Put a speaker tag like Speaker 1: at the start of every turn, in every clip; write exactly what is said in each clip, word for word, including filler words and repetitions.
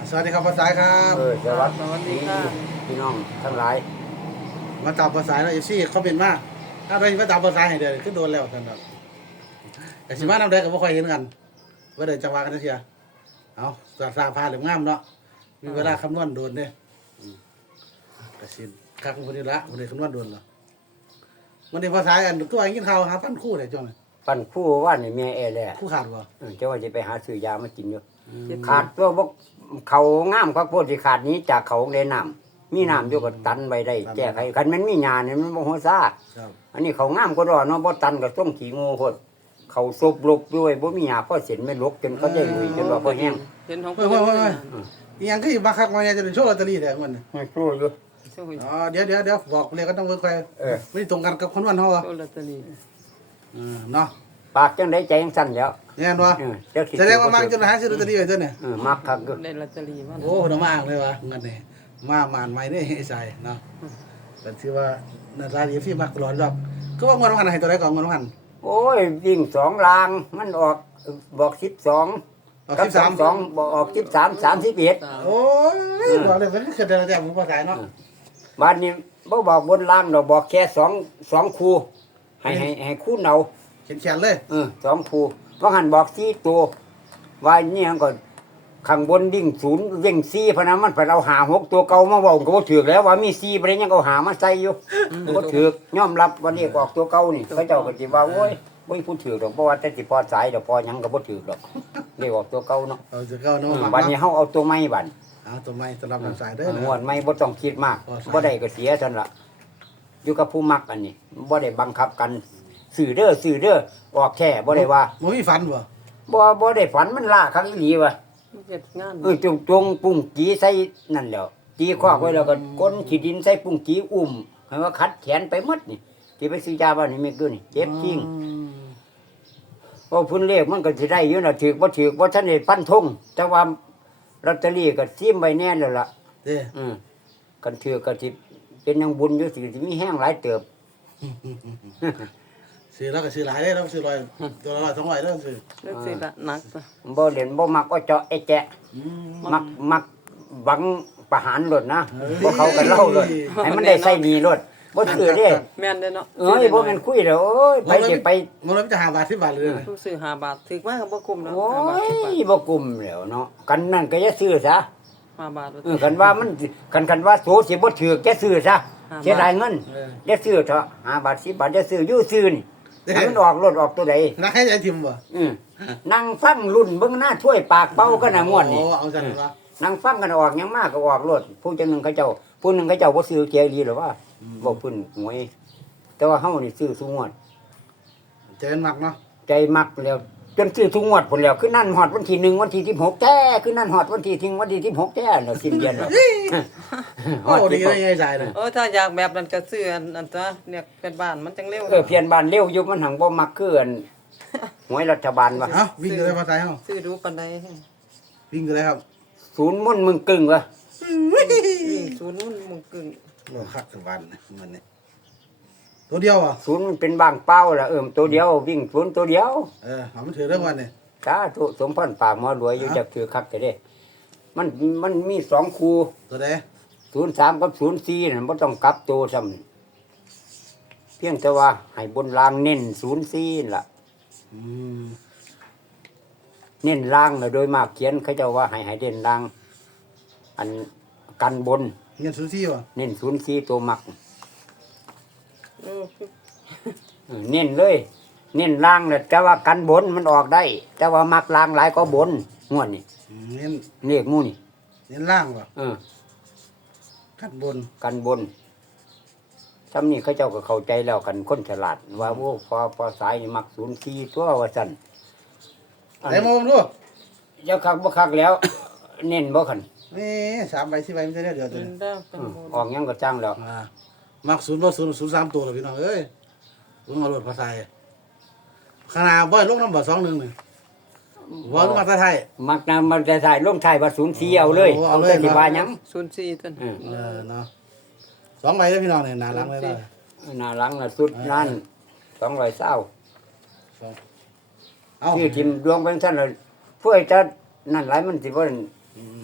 Speaker 1: สวัสดีครับภาษาครับ
Speaker 2: เออสวัส
Speaker 3: สวัสดี
Speaker 2: ดี
Speaker 3: ค่ะ
Speaker 2: พี่น้องทั้งหลาย
Speaker 1: มาตามภาษาแล้วเอฟซีเขาเป็นมากถ้าไปมาตามภาษาให้เดียวคือโดนแล้วกันครับแต่สิมาน้ำแดงก็ไม่ค่อยเห็นกันว่าเดินจังหวะกันเชียเอาสาสาพาเหลืองงามเนาะมีเวลาคำนวณโดนเนี่ยกระสินคักคนนี้ละคนนี้คำนวณโดนแล้ววันนี้ภาษาอันตัวอันกินข้าวหาพันคู่เลยจ้ะ
Speaker 2: ปั่นคู่ว่านี่แม่แอแหละ
Speaker 1: คู่ขาดบ่
Speaker 2: เออเจ้าว่าจะไปหาซื้อยามากินอยู่
Speaker 3: เจ็ด
Speaker 2: ขาดตัวบกเขางามครับพวกที่ขาดนี้จากเขาได้น้ำมีน้ำอยู่ก็ตันไปได้แก้ไขคันมันมีหญ้าเนี่ยมันบ่หัวซ่า
Speaker 1: ครับ
Speaker 2: อันนี้เขางามก็รอเนาะบ่ตันก็ต้องขี้งูโพดเขาซบลบด้วยบ่มีหญ้าพอเส้นไม่ลกจนเขาได้ลุยจนว่าพอแห้ง
Speaker 3: เห็นของ
Speaker 1: เฮ้ยเฮ้ยเฮ้ยอีหยังก็มาคักมาเนี่ยจะเป็นโชว์ลอตเตอรี่แต่มัน
Speaker 2: ให้ครูอยู่
Speaker 3: โชว์
Speaker 1: อ๋อเดี๋ยวเดี๋ยวเดี๋ยวบอกเลยก็ต้องเวิร์กไป
Speaker 2: เออ
Speaker 1: ไม่ตรงกันกับคนวันเขาอ่ะ
Speaker 3: ลอตเตอรี่
Speaker 1: เนาะ
Speaker 2: ปากจังได๋ใจจังสั่นแล้ว
Speaker 1: เนี่ยเนาะ
Speaker 2: เออเจ้าสิ
Speaker 1: แสดงว่ามังจนหาซื้อลอตเตอรี่ไว้ตัวเนี่ย
Speaker 2: เออมักคักอยู่
Speaker 3: ได้ลอตเตอรี่มา
Speaker 1: โอ้หนมากเลยวะเงินนี่มาหมานใหม่นี่ไอ้ใจเนาะแต่ที่ว่านาฬาดีพี่มากตลอดรอบก็ว่าเงินวันให้ตัวไหนก่อนเงินวัน
Speaker 2: โอ้ยวิ่งสองลางมันออกบอกสิบสอง
Speaker 1: ออก
Speaker 2: กับ
Speaker 1: สิบ
Speaker 2: สา
Speaker 1: สาม
Speaker 2: มสองบอกออกสิบสามสามสิบเอ็ด
Speaker 1: โอ้ยบอกเลยเป็นเกิดอะไรแต่ผมภาษาเนาะ
Speaker 2: บ้านนี้บ่บอกบนล่างดอกบอกแค่สองสองคู่ให้ให้ให้คู่เนา
Speaker 1: เขียนเขียนเลย
Speaker 2: เออสองคู่ว่าหันบอกสี่ตัวว่าเนี่ยก่อนข้างบนวิ่งศูนย์วิ่งสี่พะนะมันไปเอาหาหกตัวเก่ามาเว้าก็บ่ถูกแล้วว่ามีสี่บ่ได้ยังเอาหามาใส่อยู่บ่ถูกยอมรับวันนี้ก็ออกตัวเก่านี่เขาเจ้าก็สิว่าโอ้ยบ่มีผู้ถูกดอกเพราะว่าแต่สิพอสายดอกพอหยังก็บ่ถูกดอกนี่ออกตัวเก่าเนาะ
Speaker 1: เอาจะเข้าเนาะ
Speaker 2: บัดนี้เฮาเอาตัวใหม่บัด
Speaker 1: เอาตัวใหม่สำหรับสายเด้อ
Speaker 2: ม่วนไม่บ่ต้องคิดมาก
Speaker 1: อ๋อใช่
Speaker 2: บ่ได้ก็เสียซั่นล่ะอยู่กับผู้มักอันนี้บ่ได้บังคับกันสื่อเด้อสื่อเด้อออกแค่บ่ได้ว่า
Speaker 1: บ่มีฟันบ่
Speaker 2: บ่บ่ได้ฝันมันล่าครั้งอีหลีว่ะ
Speaker 3: เจ็ดงาน
Speaker 2: เออจงจงปุ้งจีใส่นั่นแหล้วจีควักไว้แล้วก็ก้นขี้ดินใส่ปุ้งจีอุ้มให้ว่าคัดแขนไปหมดนี่ที่ไปซื้อยาบ้านนี่ไม่เกินนี่เจ็บจริงเพราะพุ่นเลขมันก็สิได้อยู่น่ะถูกบ่ถูกบ่ทันได้ฟันธงแต่ว่าลอตเตอรี่ก็ซิมไว้แน่แล้วล่ะ
Speaker 1: เด้
Speaker 2: อืมกันถือก็สิเป็นยังบุญอยู่สิสิมีแห้งหลายเติบ
Speaker 1: ซื้อแล้วก็ซื้อหลายเด้อต้องซื้อร้อยตัวละร้อยสองร้อยเด้อซื้อ
Speaker 3: เลือกสิละหนักจ้ะ
Speaker 2: บ่เล่นบ่มักเอาเจาะไอ้แจะมักมักหวังประหารรถนะบ่เขากันเล่ารถให้มันได้ใส่หนีรถบ่ถือเด้
Speaker 3: แม่นเด้อเนาะ
Speaker 2: เอ้ยบ่แม่นคุยเด้อโอ้ยไปสิไป
Speaker 1: มันเลยจะหาบาทสิบบาทเลยนะ
Speaker 3: ผู้ซื้อห้าบาทถึกมากก็บ่คุ้มเนาะ
Speaker 2: โอ้
Speaker 3: ห้าบาทสิบบาท
Speaker 2: ยบ่กลุ่มแล้วเนาะกันนั่นก็อย่าซื้อซะ
Speaker 3: ห้าบาท
Speaker 2: เออกันว่ามันกันกันว่าโสสิบ่ถือแกซื้อซะเสียดายเงินอย่าซื้อเถอะห้าบาทสิบบาทอย่าซื้ออยู่ซื้อนี่ให้มันออกรถออกตัวใด
Speaker 1: นักให้ใจทิมบ่
Speaker 2: อืมนั่งฟังรุ่นเบิ่งหน้าถ้วยปากเป้าก็น่ะม่วนนี่
Speaker 1: โอ้เอาจังวะ
Speaker 2: นั่งฟังกันออกหยังมากก็ออกรถผู้จังหนึงเขาเจ้าผู้หนึงเขาเจ้าบ่ซื้อเกียร์ดีหรอว่าบ่เพิ่นหวย แต่ว่าเฮานี่ซื้อซุงวด
Speaker 1: ใจมันมักเนาะ
Speaker 2: ใจมักแล้วจนซื้อซุงวดพุ่นแล้วคือนั่นฮอดวันที่หนึ่งวันที่สิบหกแท้คือนั่นฮอดวันที่ถึงวันที่สิบหกแท้แล้วสิ้นเดือนแล้ว
Speaker 1: โอ้ดีเลยไงใจเลย
Speaker 3: เออถ้าอยากแบบนั้นก็ซื้ออันอันตัวเนี่ยเป็นบ้านมันจังเร็ว
Speaker 2: เออเพียนบ้านเร็วอยู่มันหังบ่มักคืออันหวยรัฐบาลว่ะ
Speaker 1: เอ้าวิ่งเลยภาษาเฮา
Speaker 3: ซื้อดูปานใด
Speaker 1: วิ่งเลยครับ
Speaker 2: ศูนย์มุ่นมึงกึ่งวะ
Speaker 3: นี่ศูนย์นู่นมึงกึ่ง
Speaker 1: โอ้คักสักวันนะมันนี่ตัวเดียวอ่ะ
Speaker 2: ศูนย์มันเป็นบางเป้าล่ะเอิ้มตัวเดียววิ่งศูนย์ตัวเดียว
Speaker 1: เออเอามันถือเรื่องวันนี่
Speaker 2: สาธุสมพรปากหมอรวยอยู่จักถือคักแต่เด้ มันมันมีสองคู่
Speaker 1: ตัวใด
Speaker 2: ศูนย์สามกับศูนย์สี่นั่นบ่ต้องกลับตัวซ้ำเพียงแต่ว่าให้บนรางเน้นศูนย์สี่ล่ะ
Speaker 1: อืม
Speaker 2: เน้นรางน่ะโดยมากเขียนเขาเจ้าว่าให้ให้เด่นราง อันกันบน
Speaker 1: เงินซูซี่วะ
Speaker 2: เน้นศูนย์สี่ตัวมัก
Speaker 3: เออ
Speaker 2: เออเน้นเลย เน้นรางน่ะแต่ว่ากันบนมันออกได้ แต่ว่ามักรางหลายก็บนงวดนี่
Speaker 1: เน้น
Speaker 2: เรียกหมู่นี่
Speaker 1: เน้นล่างวะ
Speaker 2: เออ
Speaker 1: ขัดบน
Speaker 2: กันบนทำนี่เขาเจ้าก็เข้าใจแล้วกันคนฉลาด ว่าโอ้พอพอสายนี่มักศูนย์สี่ตัวว่าซั่นอัน
Speaker 1: ไหนมองดู
Speaker 2: เจ้าคักบ่คักแล้ว เน้นบ่คัน
Speaker 1: นี่สามใบสี่ใบไม่ใช่เดียวตัว
Speaker 3: เป็น
Speaker 1: นี้
Speaker 3: ได้เป็น
Speaker 2: อืม
Speaker 3: บ่
Speaker 2: ออกหยังก็จ้างแล้ว
Speaker 1: อ่ามักศูนย์บ่ศูนย์ศูนย์สามตัวเลยพี่น้องเอ้ยลุงเอารถภาษาขนาดบ่อยลงน้ำบ่สองหนึ่งนี่บ่ลงมาไทย
Speaker 2: มักนำมันจะใส่ลงท้ายว่าศูนย์สี่เอาเลย
Speaker 1: โอ้
Speaker 2: เอา
Speaker 1: เอาเลย
Speaker 2: แต่สิว่าหยัง
Speaker 3: ศูนย์สี่ต้น
Speaker 2: อืม
Speaker 1: เออเนาะสองใบเลยพี่น้องเนี่ยหนาหลังเลยได้
Speaker 2: หน้าหลังน่ะสุดนั่นสองร้อยเศร้า
Speaker 1: เอา
Speaker 2: ชื่อทิมดวงเป็นซั่นน่ะช่วยจะนั่นหลายมันสิบ่
Speaker 1: อืม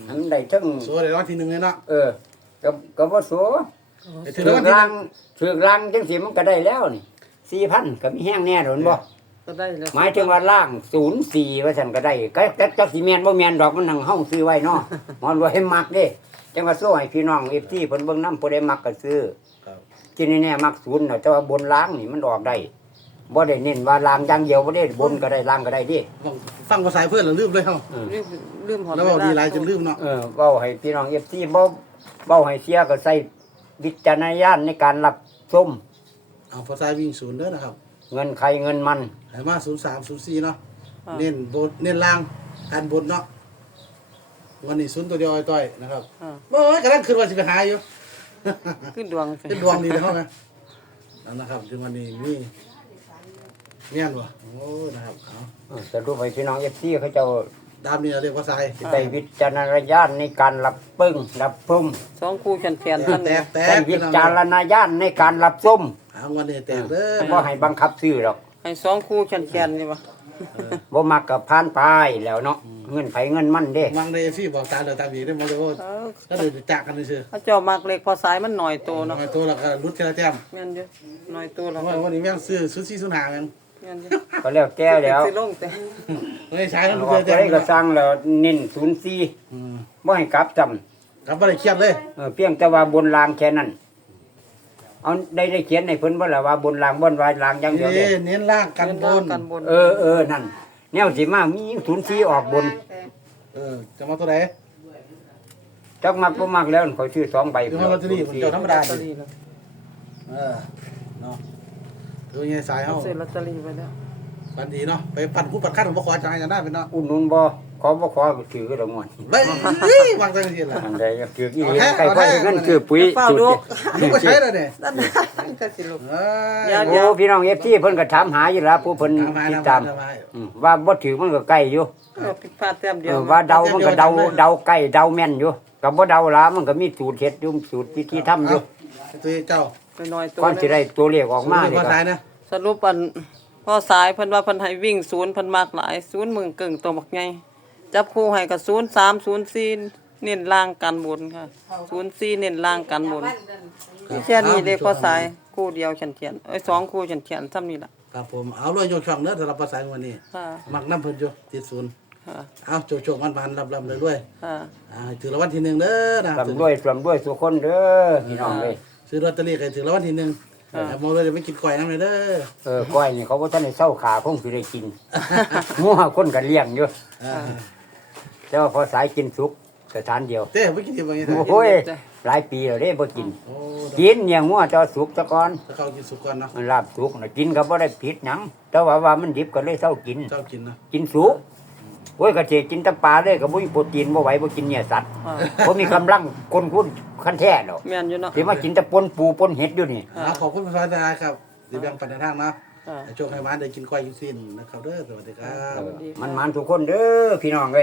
Speaker 2: อันใดทั้ง
Speaker 1: สัวได้รางวัลที่หนึ่งเลยเนาะ
Speaker 2: เออก็ก็บ่สัว
Speaker 1: ไปถื
Speaker 2: ถื
Speaker 1: อ
Speaker 2: อ
Speaker 1: รางวัลที่ห
Speaker 2: รั
Speaker 1: นึ่
Speaker 2: ง
Speaker 1: ง
Speaker 2: ถือรังจังสิมันก็ได้แล้วนี่สี่พันก็มีแห้งแน่โดนบ่
Speaker 3: ก็ได้แล้ว
Speaker 2: หมายถึงว่าล่างศูนย์สี่ว่าซั่นก็ได้ก็ก็จักสิแม่นบ่แม่นดอกมันนั่งห้องซื้อไว้เนาะ หมอนรวยมักเด้จังว่าสู้ให้พี่น้อง เอฟ ซี เพิ่นเบิ่งนำผู้ใดมักก็ซื้อ
Speaker 1: ครับ
Speaker 2: ที่นี่แน่มักศูนย์น่ะแต่ว่าบนล้างนี่มันออกได้บ่ได้เน้นว่าล้างอย่างเดียวบ่ได้บนก็ได้ล้างก็ได้ดิ
Speaker 1: ฟังภาษาเพื่อนแล้วลืมเลยเฮา
Speaker 3: ลืมลืมหอด
Speaker 1: แล้วเว้าดีหลายจนลืมเนาะ
Speaker 2: เออเว้าให้พี่น้อง เอฟ ซี บ่เว้าให้เสียก็ใส่วิจารณญาณในการรับชม
Speaker 1: เอาภาษาวิ่งศูนย์เด้อนะครับ
Speaker 2: เงินใครเงินมัน
Speaker 1: ให้มาศูนย์สามศูนย์สี่เนาะเน้นบนเน้นล่างการบนเนาะวันนี้ศูนย์ตัวเดียวอ้อยๆนะครับ
Speaker 3: อ่า
Speaker 1: เมื่อกํลังขึ้นว่าสิไปหาอยู่
Speaker 3: ขึ้นดวง
Speaker 1: เป็นดวงดีเลยเฮาไหมนั่นนะครับถึงวันนี้มีเมียนบ่โอ้นะครับเอา
Speaker 2: เออสรุปให้พี่น้อง เอฟ ซี เขาเจ้า
Speaker 1: ดามนี่เรียกว่าทราย
Speaker 2: ได้วิจารณญาณในการรับปึ้งรับชม
Speaker 3: สองคู่แขนแขน
Speaker 1: แต
Speaker 3: ท่าน
Speaker 1: ก
Speaker 3: เนี่ย
Speaker 1: แต
Speaker 2: ได้
Speaker 1: ก
Speaker 2: วิจารณญาณในการรับชม
Speaker 1: เอาวันนี้แตกเด้อ
Speaker 2: บ่ให้บังคับซื้อหรอก
Speaker 3: ให้สองคู่แขนแขนนี่บ่
Speaker 2: บ่มักกับผ่านไปแล้วเนาะเงินไผเงินมันเด้
Speaker 1: มังได้ฟี่บอกตาเด้อตาบีได้อบ่ได้ว่า
Speaker 3: เออ
Speaker 1: ก็เดี๋ยวจากกันซื่อ
Speaker 3: เขาเจ้ามักเล็กพอสายมันหน่อยโต
Speaker 1: ๆ
Speaker 3: เนาะ
Speaker 1: เอาตัวแล้วก็รุดแค่ละแต้ม
Speaker 3: แม่นอยู่หน่อยโตแล้ว
Speaker 1: ว่าวันนี้แม่งซื้อศูนย์สี่ศูนย์ห้าแม่ง
Speaker 3: แม่นอยู่
Speaker 2: ก็แล้วแก้แล้ว
Speaker 3: สิลงแต่
Speaker 1: ไม่ได้ใช้แล้วรุด
Speaker 2: ออ
Speaker 1: แค่
Speaker 2: ก
Speaker 1: ละ
Speaker 2: ไป
Speaker 1: แต้ม
Speaker 2: ก็สั่งแล้วเน้นศูนย์สี่
Speaker 1: อืม
Speaker 2: บ่ให้กลับจำ
Speaker 1: ครับบ่ได้เครียดเลย
Speaker 2: เออเพียงแต่ว่าบนรางแค่นั้นเอาได้ได้เขียนให้เพิ่นบ่ล่ะว่าบนรางบนวายรางอย่างเดียวเด้
Speaker 1: นี่เน้นล่างกันบน
Speaker 3: กันบน
Speaker 2: เออเออนั่นแนวสิมามีศูนย์สี่ออกบน
Speaker 1: เออจะมาตัวไหน
Speaker 2: จักมักบ่มักแล้วเขาซื้อสองใบ
Speaker 1: คือว่าลอตเตอรี่มันเจ้าธรรมดา
Speaker 3: ลอตเตอ
Speaker 1: ดิ
Speaker 3: รี่แล้ว
Speaker 1: เออเนาะคือไงสายเฮา
Speaker 3: ซื้อลอตเตอรี่ไปแล้ว
Speaker 1: ปันดีเนาะไปปั่นผู้ปัดขั้นของบ่ขอจังให้จังได้เป็นเนาะ
Speaker 2: อุดหนุนบ่ขอบ่ขอก็ถือก็ดอกงอน
Speaker 1: เบ้เฮ้ยวางใจจังซี่ล่ะ
Speaker 2: อันใดก็ถืออีหลีใครพอได้เงินซื้อปุ๋ย
Speaker 3: เฝ้า
Speaker 2: สูตร
Speaker 3: ดู
Speaker 1: ลูกก็ใช้แล้วเนี่ย
Speaker 3: นั่นก็สิลูก
Speaker 1: เอ้ย
Speaker 3: อย่า
Speaker 2: โอ้พี่น้อง เอฟ ซี เพิ่นก็ถามหาอยู่แล้วผู้เพิ่น
Speaker 1: ตามมา
Speaker 2: ติด
Speaker 1: ตา
Speaker 2: ตาม ม
Speaker 1: มาตามมา
Speaker 2: อืมว่าบ่ถือมันก็ใกล้อยู่
Speaker 3: เออผิดพลาดแต้มเดี
Speaker 2: เอ
Speaker 3: ยว
Speaker 2: อว่าเดามันก็เดาเดาใกล้เดาแม่นอยู่ก็บ่เดาหลามันก็มีสูตรเฮ็ดอยู่สูตรวิธีทำอยู่
Speaker 1: ตัวเจ้า
Speaker 3: ไปหน่อยตัว
Speaker 2: ก่อนสิได้ตัวเลขออกมา
Speaker 1: นี่
Speaker 2: นี่
Speaker 1: ภา
Speaker 2: ก็
Speaker 1: ษานะ
Speaker 3: สรุปอันพอสายเพิ่นว่าเพิ่นให้วิ่งศูนย์เพิ่นมากหลายศูนย์มึงกึ่งตัวบักใหญ่จับคู่ให้ก็ศูนย์สาม ศูนย์สี่เน้นล่างกันบนค่ะศูนย์สี่เน้นล่างกันบนมีแค่นี้เด้พอสายคู่เดียวเขียนๆเอ้ยสองคู่เขียนๆซ้ำนี่ล่ะ
Speaker 1: ครับผมเอาเลยโยกช่องเด้อสำหรับภาษาวันนี้
Speaker 3: ค่ะ
Speaker 1: มักน้ำเพิ่นอยู่ติดศูนย์
Speaker 3: ค่ะ
Speaker 1: เอาโจโจมันมันลำๆเลยด้วย
Speaker 3: ค่ะ
Speaker 1: อ่าให้ถือรางวัลที่หนึ่งเด้อนะ
Speaker 2: รำด้วยรำด้วยทุกคนเด้อพี่น้องเอ้ย
Speaker 1: ซื้อลอตเตอรี่ก็ให้ถือรางวัลที่หนึ่งแต่มองเลยจะไม่กินก๋วยน้ำเลยเด้อ
Speaker 2: เออก้อยนี่เขาบ่ทันได้เซาขาคงสิได้กิน งัวคนก็เลี้ยงอยู่
Speaker 1: อ่า
Speaker 2: แต่ว่าพอสายกินสุกสถานเดียว
Speaker 1: เต้ไม่กินที่บางอย่าง
Speaker 2: โอ้ยหลายปีแล้วเด้บ่กิน
Speaker 1: โอ้
Speaker 2: กินเนี่ยงัวเจ้าสุกซะก่อน
Speaker 1: ถ้าเขากินสุกก่อนเนาะ
Speaker 2: มันลาบสุกน่ะกินก็บ่ได้ผิดหยังแต่ว่าว่ามันดิบก็เลยเซากิน
Speaker 1: เจ้ากินนะ
Speaker 2: กินสุกโอ้ยก็สิกินแตะปลาเลยก็บ่มีโปรตีนบ่ไหวบ่กินเนื้อสัตว์
Speaker 3: ค่ะ
Speaker 2: บ่มีกำลังคนคุณคันแท้ดอก
Speaker 3: แม่นอยู่เนาะ
Speaker 2: สิมากินแต่ปนปูปนเห็ดอยู่นี่
Speaker 1: อ่าขอบคุณภาษาไทยครับที่แบ่งปันในทางนะ
Speaker 3: ค่ะ
Speaker 1: ให้โชคให้มาได้กินก๋วยกินสิ้นนะครับเด้อสวัสดีครับ
Speaker 3: สวัสดีค่ะ
Speaker 2: มันมันทุกคนเด้อพี่น้องเอ้ย